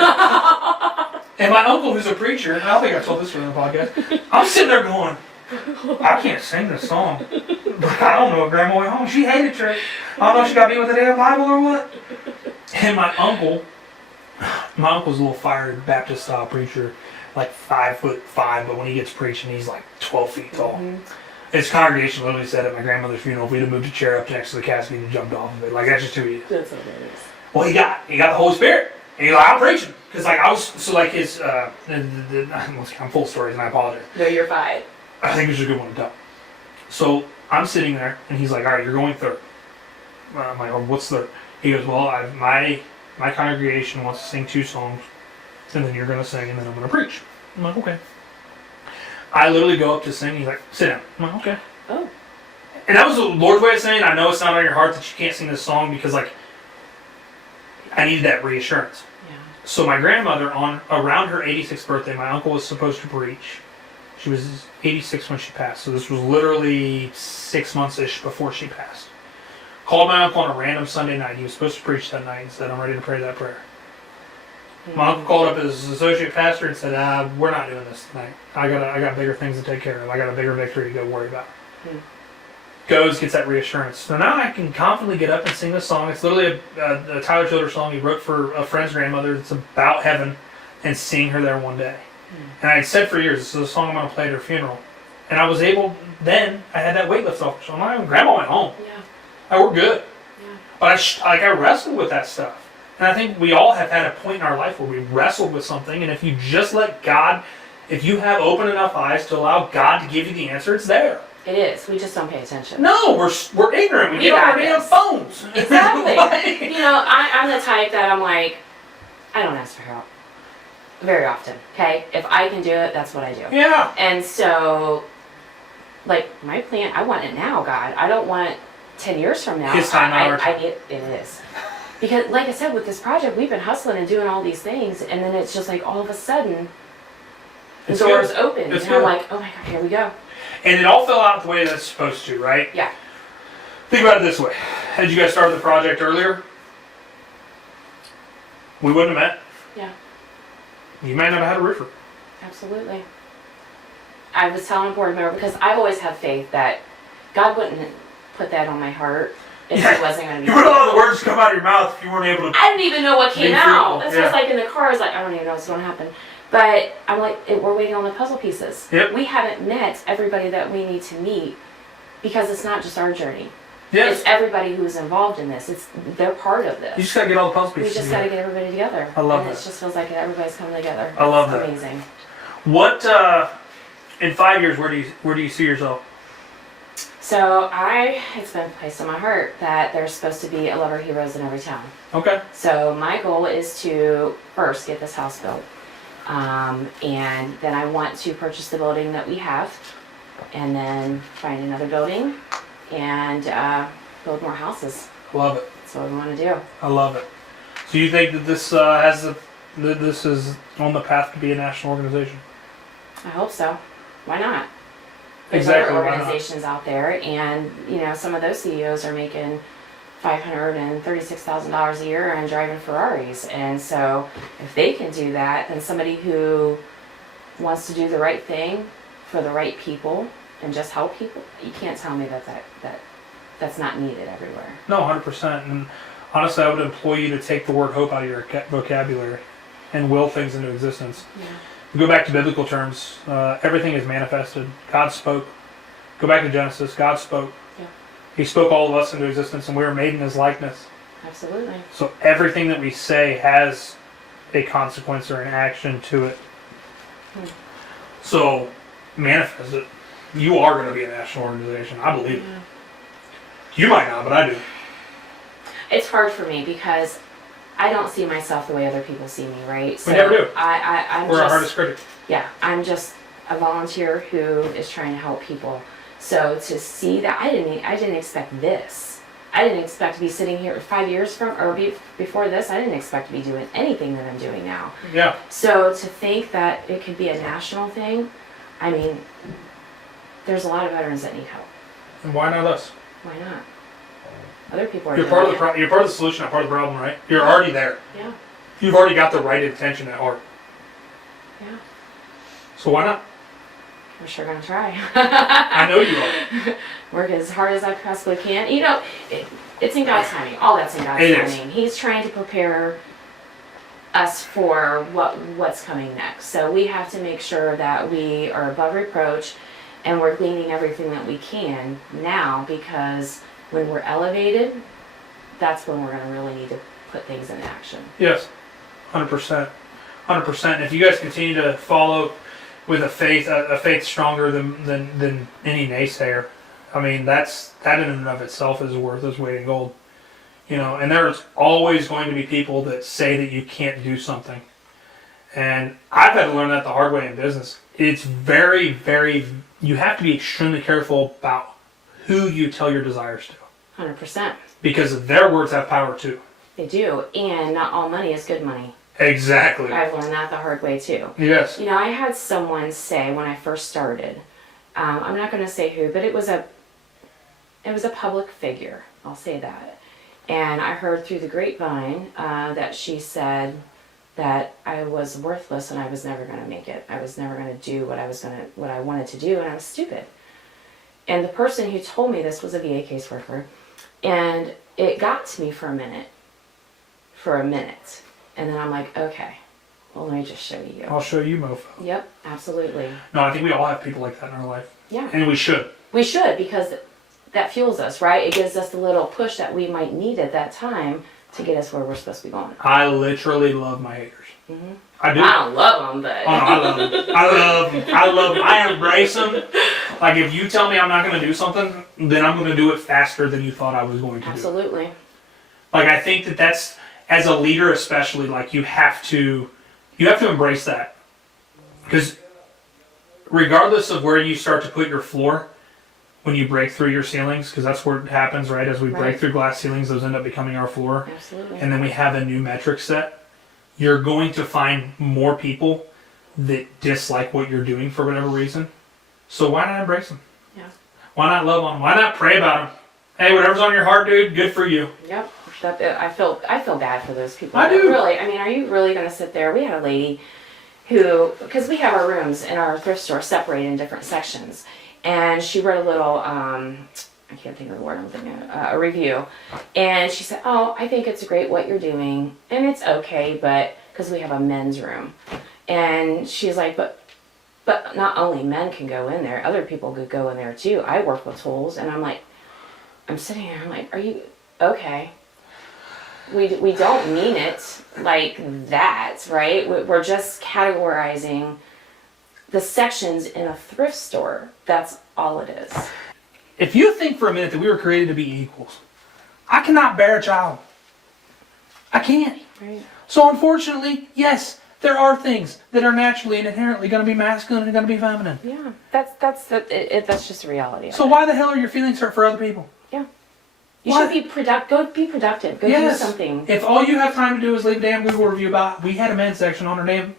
And my uncle, who's a preacher, and I don't think I told this one on the podcast, I'm sitting there going, I can't sing this song. But I don't know if Grandma went home. She hated church. I don't know if she got me with the damn Bible or what. And my uncle's a little fiery Baptist style preacher, like 5'5", but when he gets preaching, he's like 12 feet tall. His congregation literally said at my grandmother's funeral, if we'd have moved a chair up next to the casket, he'd jumped off of it. Like, that's just who he is. That's hilarious. Well, he got the Holy Spirit. And he's like, I'm preaching. Because like I was, so like his, I'm full of stories and I apologize. No, you're fine. I think it's a good one to tell. So I'm sitting there and he's like, all right, you're going third. I'm like, oh, what's third? He goes, well, my congregation wants to sing 2 songs and then you're going to sing and then I'm going to preach. I'm like, okay. I literally go up to sing. He's like, sit down. I'm like, okay. Oh. And that was the Lord's way of saying, I know it's not on your heart that you can't sing this song because like, I needed that reassurance. Yeah. So my grandmother, around her 86th birthday, my uncle was supposed to preach. She was 86 when she passed, so this was literally 6 months-ish before she passed. Called my uncle on a random Sunday night. He was supposed to preach that night and said, I'm ready to pray that prayer. My uncle called up his associate pastor and said, we're not doing this tonight. I got bigger things to take care of. I got a bigger victory to go worry about. Goes, gets that reassurance. So now I can confidently get up and sing this song. It's literally a Tyler Childers song he wrote for a friend's grandmother. It's about heaven and seeing her there one day. And I had said for years, this is a song I'm going to play at her funeral. And I was able, then, I had that weight lift off. So my grandma went home. Yeah. We're good. Yeah. But I wrestled with that stuff. And I think we all have had a point in our life where we wrestled with something. And if you just let God, if you have open enough eyes to allow God to give you the answer, it's there. It is. We just don't pay attention. No, we're ignorant. We get on our damn phones. Exactly. Like, you know, I'm the type that I'm like, I don't ask for help very often. Okay, if I can do it, that's what I do. yeah. And so, like my plan, I want it now, God. I don't want 10 years from now. His time, not our time. It is. Because, like I said, with this project, we've been hustling and doing all these things, and then it's just like all of a sudden, the door's open, and I'm like, oh my God, here we go. And it all fell out the way that it's supposed to, right? Yeah. Think about it this way. Had you guys started the project earlier, we wouldn't have met. Yeah. You might not have had a roofer. Absolutely. I was telling a board member, because I've always had faith that God wouldn't put that on my heart if it wasn't going to be. You wouldn't allow the words to come out of your mouth if you weren't able to. I didn't even know what came out. This Yeah. was like in the car. I was like, I don't even know what's going to happen. But I'm like, we're waiting on the puzzle pieces. Yep. We haven't met everybody that we need to meet because it's not just our journey. Yes. It's everybody who's involved in this. They're part of this. You just gotta get all the puzzle We pieces. just got to get everybody together. I love and that. it just feels like everybody's coming together. I love It's that. amazing. What in 5 years? Where do you see yourself? So it's been placed on my heart that there's supposed to be a Lover Heroes in every town. Okay. So my goal is to first get this house built. And then I want to purchase the building that we have and then find another building and build more houses. Love it. That's what we want to do. I love it. So you think that this this is on the path to be a national organization? I hope so. Why not? There's Exactly, other why not? organizations out there, and some of those CEOs are making $536,000 a year and driving Ferraris. And so if they can do that, then somebody who wants to do the right thing for the right people and just help people, you can't tell me that's not needed everywhere. No, 100%. And honestly, I would implore you to take the word hope out of your vocabulary and will things into existence. Yeah. We go back to biblical terms. Everything is manifested. God spoke. Go back to Genesis. God spoke. Yeah. He spoke all of us into existence, and we were made in His likeness. Absolutely. So everything that we say has a consequence or an action to it. So manifest it. You are going to be a national organization. I believe it. Yeah. You might not, but I do. It's hard for me because I don't see myself the way other people see me, right? So We never do. I'm We're just, our hardest critic. Yeah, I'm just a volunteer who is trying to help people. So to see that, I didn't expect this. I didn't expect to be sitting here 5 years before this. I didn't expect to be doing anything that I'm doing now. Yeah. So to think that it could be a national thing, I mean, there's a lot of veterans that need help. And why not us? Why not? Other people are You're doing part of it. the you're part of the solution, not part of the problem, right? You're already there. Yeah, You've already got the right intention at heart. yeah. So why not? We're sure gonna try. I know you are. Work as hard as I possibly can. It's in God's timing. All that's in God's It is. timing. He's trying to prepare us for what's coming next. So we have to make sure that we are above reproach and we're gleaning everything that we can now, because when we're elevated, that's when we're gonna really need to put things in action. Yes, 100%. 100%. If you guys continue to follow with a faith stronger than any naysayer, I mean, that in and of itself is worth its weight in gold. And there's always going to be people that say that you can't do something. And I've had to learn that the hard way in business. It's very, very, you have to be extremely careful about who you tell your desires to. 100%. Because their words have power too. They do, and not all money is good money. Exactly. I've learned that the hard way too. Yes. I had someone say when I first started, I'm not going to say who, but it was a public figure. I'll say that. And I heard through the grapevine that she said that I was worthless and I was never going to make it. I was never going to do what I wanted to do, and I was stupid. And the person who told me this was a VA caseworker, and it got to me for a minute. And then I'm like, okay, well, let me just show you. I'll show you, mofo. Yep, absolutely. No, I think we all have people like that in our life. Yeah. And we should. We should, because that fuels us, right? It gives us the little push that we might need at that time to get us where we're supposed to be going. I literally love my haters. Mm-hmm. I do. I don't love them, but... Oh, no, I love them. I love them. I embrace them. Like, if you tell me I'm not going to do something, then I'm going to do it faster than you thought I was going to do. Absolutely. Like, I think that's, as a leader especially, like, you have to embrace that. Because regardless of where you start to put your floor, when you break through your ceilings, because that's where it happens, right? As we break through glass ceilings, those end up becoming our floor. Absolutely. And then we have a new metric set. You're going to find more people that dislike what you're doing for whatever reason. So why not embrace them? Why not love on them? Why not pray about them? Hey, whatever's on your heart, dude, good for you. Yep. I feel bad for those people. I do. Really. I mean, are you really going to sit there? We had a lady who, because we have our rooms in our thrift store separated in different sections, and she wrote a little, I can't think of the word I'm thinking of, a review, and she said, oh, I think it's great what you're doing, and it's okay, but, because we have a men's room, and she's like, but not only men can go in there, other people could go in there too. I work with tools, and I'm like, I'm sitting here, I'm like, are you, okay. We don't mean it like that, right? We're just categorizing the sections in a thrift store. That's all it is. If you think for a minute that we were created to be equals, I cannot bear a child. I can't. Right. So unfortunately, yes, there are things that are naturally and inherently going to be masculine and going to be feminine. Yeah, that's just a reality. So why the hell are your feelings hurt for other people? Yeah. You should be productive. Go be productive. Go do something. If all you have time to do is leave a damn Google review about, we had a men's section on our damn,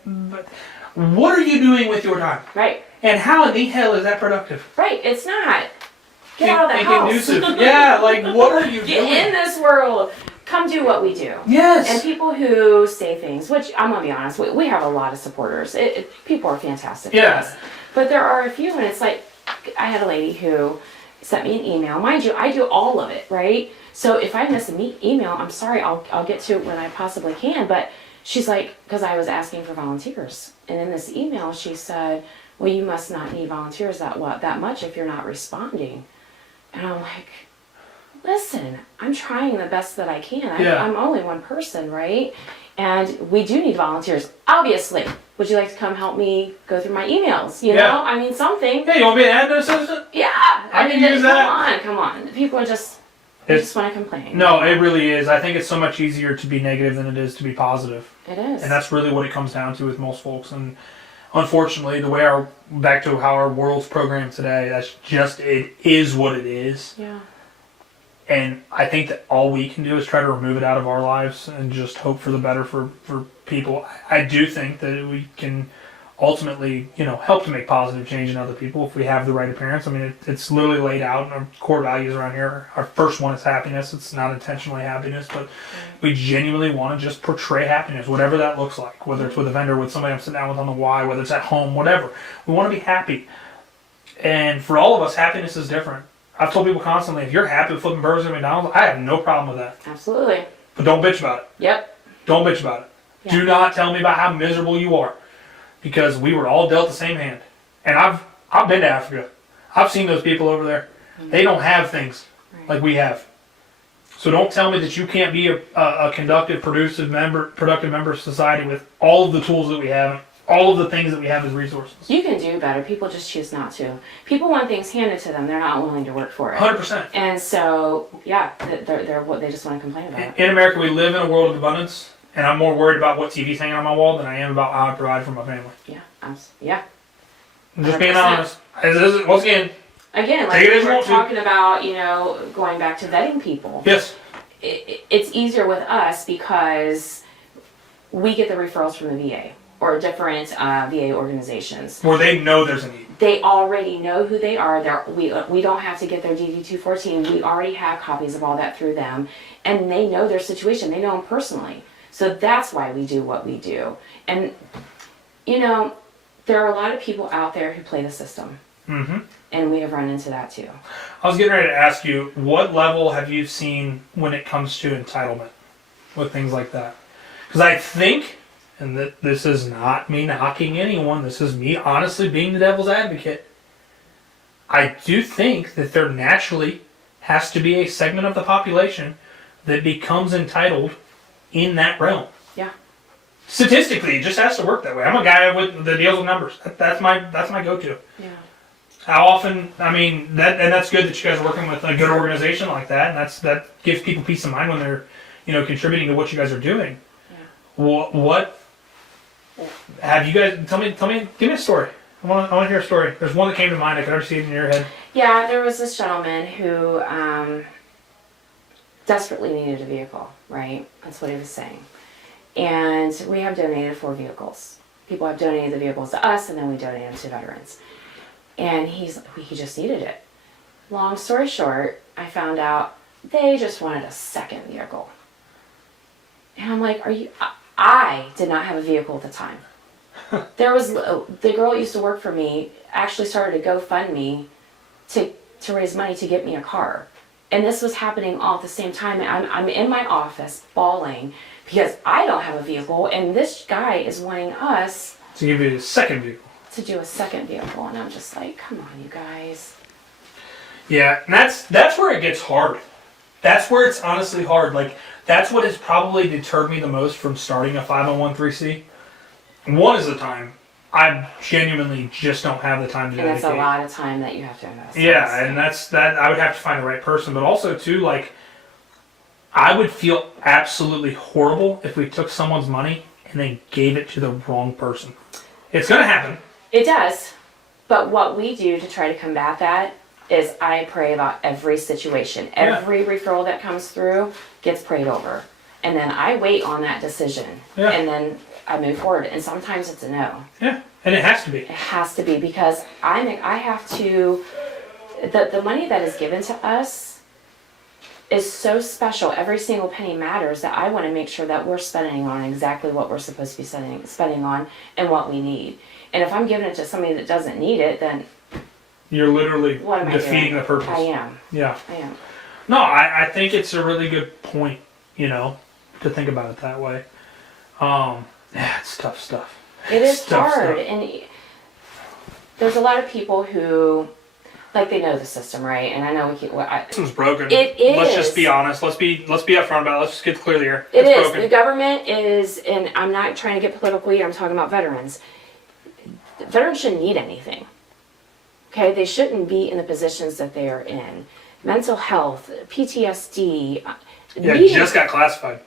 what are you doing with your time? Right. And how in the hell is that productive? Right. It's not. Get out of the house. Yeah, like what are you Get doing? in this world. Come do what we do. Yes. And people who say things, which I'm going to be honest, we have a lot of supporters. People are fantastic. Yes. But there are a few, and it's like, I had a lady who sent me an email. Mind you, I do all of it, right? So if I miss an email, I'm sorry, I'll get to it when I possibly can. But she's like, because I was asking for volunteers. And in this email, she said, well, you must not need volunteers that much if you're not responding. And I'm like, listen, I'm trying the best that I can. I'm only one person, right? And we do need volunteers, obviously. Would you like to come help me go through my emails? You know? I mean, something. Yeah, you want to be an admin assistant? Yeah. I can use that. Come on. People are just, they just want to complain. No, it really is. I think it's so much easier to be negative than it is to be positive. It is. And that's really what it comes down to with most folks. And unfortunately, the way back to how our world's programmed today, it is what it is. Yeah. And I think that all we can do is try to remove it out of our lives and just hope for the better for people. I do think that we can ultimately, help to make positive change in other people if we have the right appearance. I mean, it's literally laid out in our core values around here. Our first one is happiness. It's not intentionally happiness, but we genuinely want to just portray happiness, whatever that looks like, whether it's with a vendor, with somebody I'm sitting down with on the Y, whether it's at home, whatever. We want to be happy. And for all of us, happiness is different. I've told people constantly, if you're happy with flipping burgers at McDonald's, I have no problem with that. Absolutely. But don't bitch about it. Yep. Don't bitch about it. Yeah. Do not tell me about how miserable you are. Because we were all dealt the same hand. And I've been to Africa. I've seen those people over there. Mm-hmm. They don't have things like we have. So don't tell me that you can't be a conductive, productive member of society with all of the tools that we have, all of the things that we have as resources. You can do better. People just choose not to. People want things handed to them. They're not willing to work for it. 100%. And so, yeah, they just want to complain about it. In America, we live in a world of abundance, and I'm more worried about what TV's hanging on my wall than I am about how I provide for my family. Yeah, yeah. I'm just being honest. Once again, like we were talking about, going back to vetting people. Yes. It's easier with us because we get the referrals from the VA. Or different VA organizations. Where they know there's a need. They already know who they are. We don't have to get their DD-214. We already have copies of all that through them. And they know their situation. They know them personally. So that's why we do what we do. And, there are a lot of people out there who play the system. Mm-hmm. And we have run into that too. I was getting ready to ask you, what level have you seen when it comes to entitlement with things like that? Because I think... And this is not me knocking anyone. This is me honestly being the devil's advocate. I do think that there naturally has to be a segment of the population that becomes entitled in that realm. Yeah. Statistically, it just has to work that way. I'm a guy that deals with numbers. That's my go-to. Yeah. How often? I mean, that's good that you guys are working with a good organization like that, and that gives people peace of mind when they're, contributing to what you guys are doing. Yeah. What have you guys? Tell me. Give me a story. I want to hear a story. There's one that came to mind. I could already see it in your head. Yeah, there was this gentleman who desperately needed a vehicle. Right, that's what he was saying. And we have donated 4 vehicles. People have donated the vehicles to us, and then we donate them to veterans. And he just needed it. Long story short, I found out they just wanted a second vehicle. And I'm like, I did not have a vehicle at the time. There was, the girl that used to work for me actually started a GoFundMe to raise money to get me a car. And this was happening all at the same time. And I'm in my office bawling because I don't have a vehicle, and this guy is wanting us to give you a second vehicle. To do a second vehicle, and I'm just like, come on, you guys. Yeah, and that's where it gets hard. That's where it's honestly hard. Like, that's what has probably deterred me the most from starting a 501(c)(3). One is the time. I genuinely just don't have the time to dedicate. And that's a lot of time that you have to invest. Yeah, and that I would have to find the right person, but also too, like, I would feel absolutely horrible if we took someone's money and they gave it to the wrong person. It's gonna happen. It does, but what we do to try to combat that is I pray about every situation. Every referral that comes through gets prayed over. And then I wait on that decision. Yeah. And then I move forward. And sometimes it's a no. Yeah, and it has to be. It has to be, because I have to, the money that is given to us is so special. Every single penny matters, that I want to make sure that we're spending on exactly what we're supposed to be spending on and what we need. And if I'm giving it to somebody that doesn't need it, then you're literally what am defeating I the purpose. I am. Yeah. I am. No, I think it's a really good point, to think about it that way. Yeah, it's tough stuff. It is tough hard, stuff. and there's a lot of people who, like, they know the system, right? And I know The system's broken. It is. Let's just be honest. Let's be upfront about it. Let's just get clear here. It It's is. broken. The government is, and I'm not trying to get political here, I'm talking about veterans. Veterans shouldn't need anything. Okay? They shouldn't be in the positions that they are in. Mental health, PTSD. Yeah, it just got classified.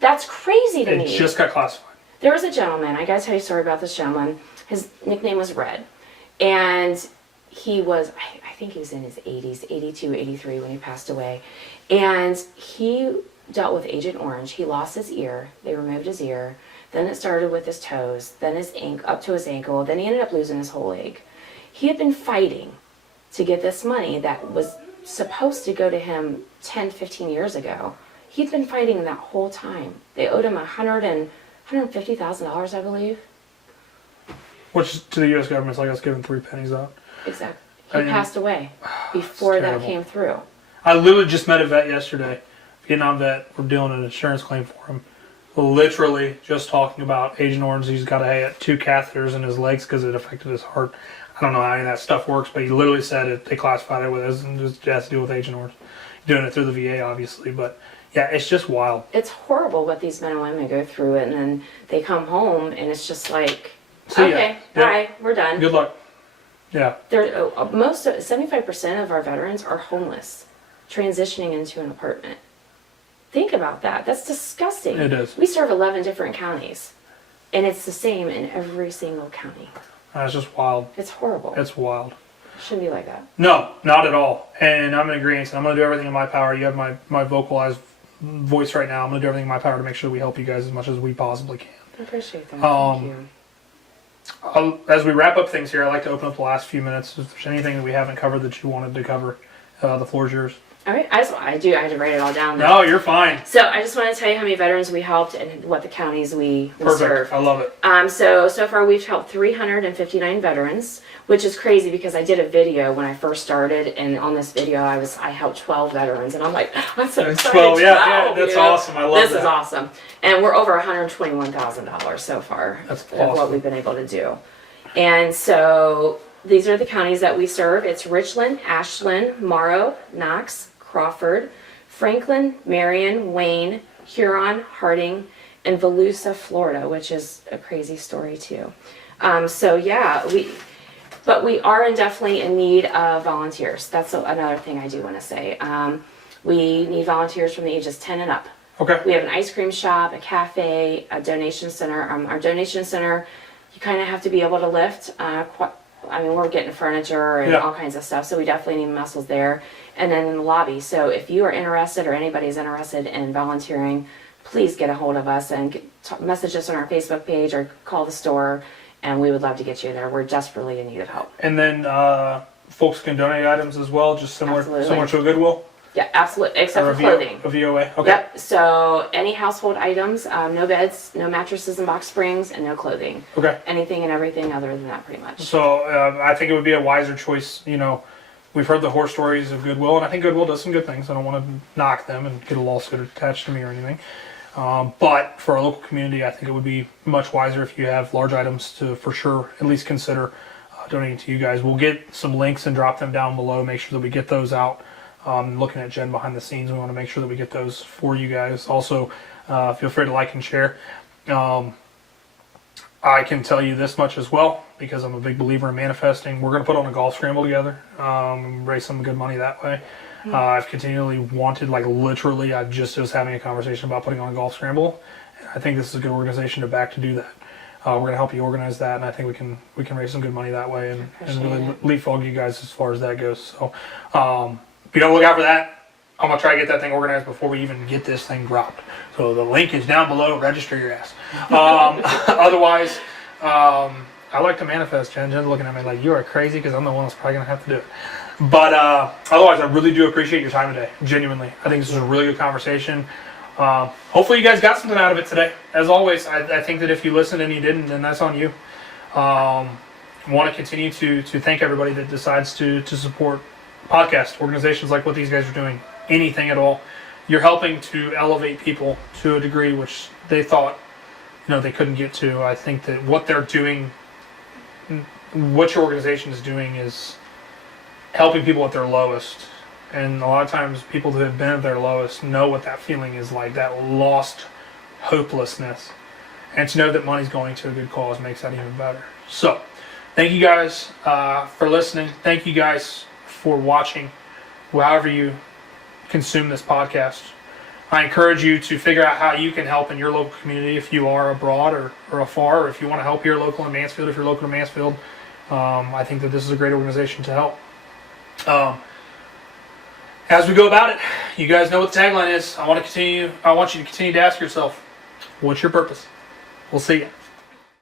That's crazy to It me. just got classified. There was a gentleman, I gotta tell you a story about this gentleman. His nickname was Red. And he was, I think he was in his 80s, 82, 83 when he passed away. And he dealt with Agent Orange. He lost his ear. They removed his ear. Then it started with his toes, then his up to his ankle. Then he ended up losing his whole leg. He had been fighting to get this money that was supposed to go to him 10, 15 years ago. He'd been fighting that whole time. They owed him $150,000, I believe. Which to the U.S. government's like us giving 3 pennies out. Exactly. He passed away before that came through. I literally just met a vet yesterday, Vietnam vet. We're doing an insurance claim for him. Literally just talking about Agent Orange. He's got 2 catheters in his legs because it affected his heart. I don't know how any of that stuff works, but he literally said it. They classified it as it has to do with Agent Orange. Doing it through the VA, obviously, but yeah, it's just wild. It's horrible what these men and women go through, and then they come home, and it's just like, See ya. okay, Yep. bye, we're done. Good luck. Yeah. 75% of our veterans are homeless, transitioning into an apartment. Think about that. That's disgusting. It is. We serve 11 different counties, and it's the same in every single county. That's just wild. It's horrible. It's wild. It shouldn't be like that. No, not at all. And I'm in agreement. I'm going to do everything in my power. You have my vocalized voice right now. I'm going to do everything in my power to make sure we help you guys as much as we possibly can. I appreciate that. Thank you. As we wrap up things here, I'd like to open up the last few minutes. If there's anything that we haven't covered that you wanted to cover, the floor is yours. All right, I had to write it all down. Though. No, you're fine. So I just want to tell you how many veterans we helped and what the counties we Perfect. serve. I love it. So far we've helped 359 veterans, which is crazy because I did a video when I first started, and on this video I helped 12 veterans, and I'm like, I'm so excited. 12, yeah, that's awesome. I love this that. This is awesome, and we're over $121,000 so far. That's of awesome. what we've been able to do, and so these are the counties that we serve. It's Richland, Ashland, Morrow, Knox, Crawford, Franklin, Marion, Wayne, Huron, Harding, and Volusia, Florida, which is a crazy story too. But we are definitely in need of volunteers. That's another thing I do want to say. We need volunteers from the ages 10 and up. Okay. We have an ice cream shop, a cafe, a donation center. Our donation center, you kind of have to be able to lift. We're getting furniture and all kinds of stuff, so we definitely need muscles there. And then in the lobby. So if you are interested or anybody's interested in volunteering, please get a hold of us and message us on our Facebook page or call the store, and we would love to get you there. We're desperately in need of help. And then folks can donate items as well, just similar Absolutely. to a Goodwill? Yeah, absolutely, except Or for clothing. A VOA? Okay. Yep, so any household items, no beds, no mattresses and box springs, and no clothing. Okay. Anything and everything other than that, pretty much. So I think it would be a wiser choice. You know, we've heard the horror stories of Goodwill, and I think Goodwill does some good things. I don't want to knock them and get a lawsuit attached to me or anything. But for our local community, I think it would be much wiser if you have large items to, for sure, at least consider donating to you guys. We'll get some links and drop them down below. Make sure that we get those out. Looking at Jen behind the scenes, we want to make sure that we get those for you guys. Also, feel free to like and share. I can tell you this much as well, because I'm a big believer in manifesting. We're going to put on a golf scramble together, raise some good money that way. I've continually wanted, like literally, I just was having a conversation about putting on a golf scramble. I think this is a good organization to back to do that. We're going to help you organize that, and I think we can raise some good money that way and really leapfrog you guys as far as that goes. So be on the lookout for that. I'm going to try to get that thing organized before we even get this thing dropped. So the link is down below. Register your ass. Otherwise, I like to manifest. Jen's looking at me like, you are crazy, because I'm the one that's probably going to have to do it. But otherwise, I really do appreciate your time today. Genuinely. I think this was a really good conversation. Hopefully you guys got something out of it today. As always, I think that if you listened and you didn't, then that's on you. Want to continue to thank everybody that decides to support podcast organizations like what these guys are doing. Anything at all. You're helping to elevate people to a degree which they thought, they couldn't get to. I think that what they're doing, what your organization is doing, is helping people at their lowest. And a lot of times people that have been at their lowest know what that feeling is like, that lost hopelessness. And to know that money's going to a good cause makes that even better. So, thank you guys for listening. Thank you guys for watching, however you consume this podcast. I encourage you to figure out how you can help in your local community if you are abroad or afar, or if you want to help here local in Mansfield, if you're local in Mansfield. I think that this is a great organization to help. As we go about it, you guys know what the tagline is. I want you to continue to ask yourself, what's your purpose? We'll see you.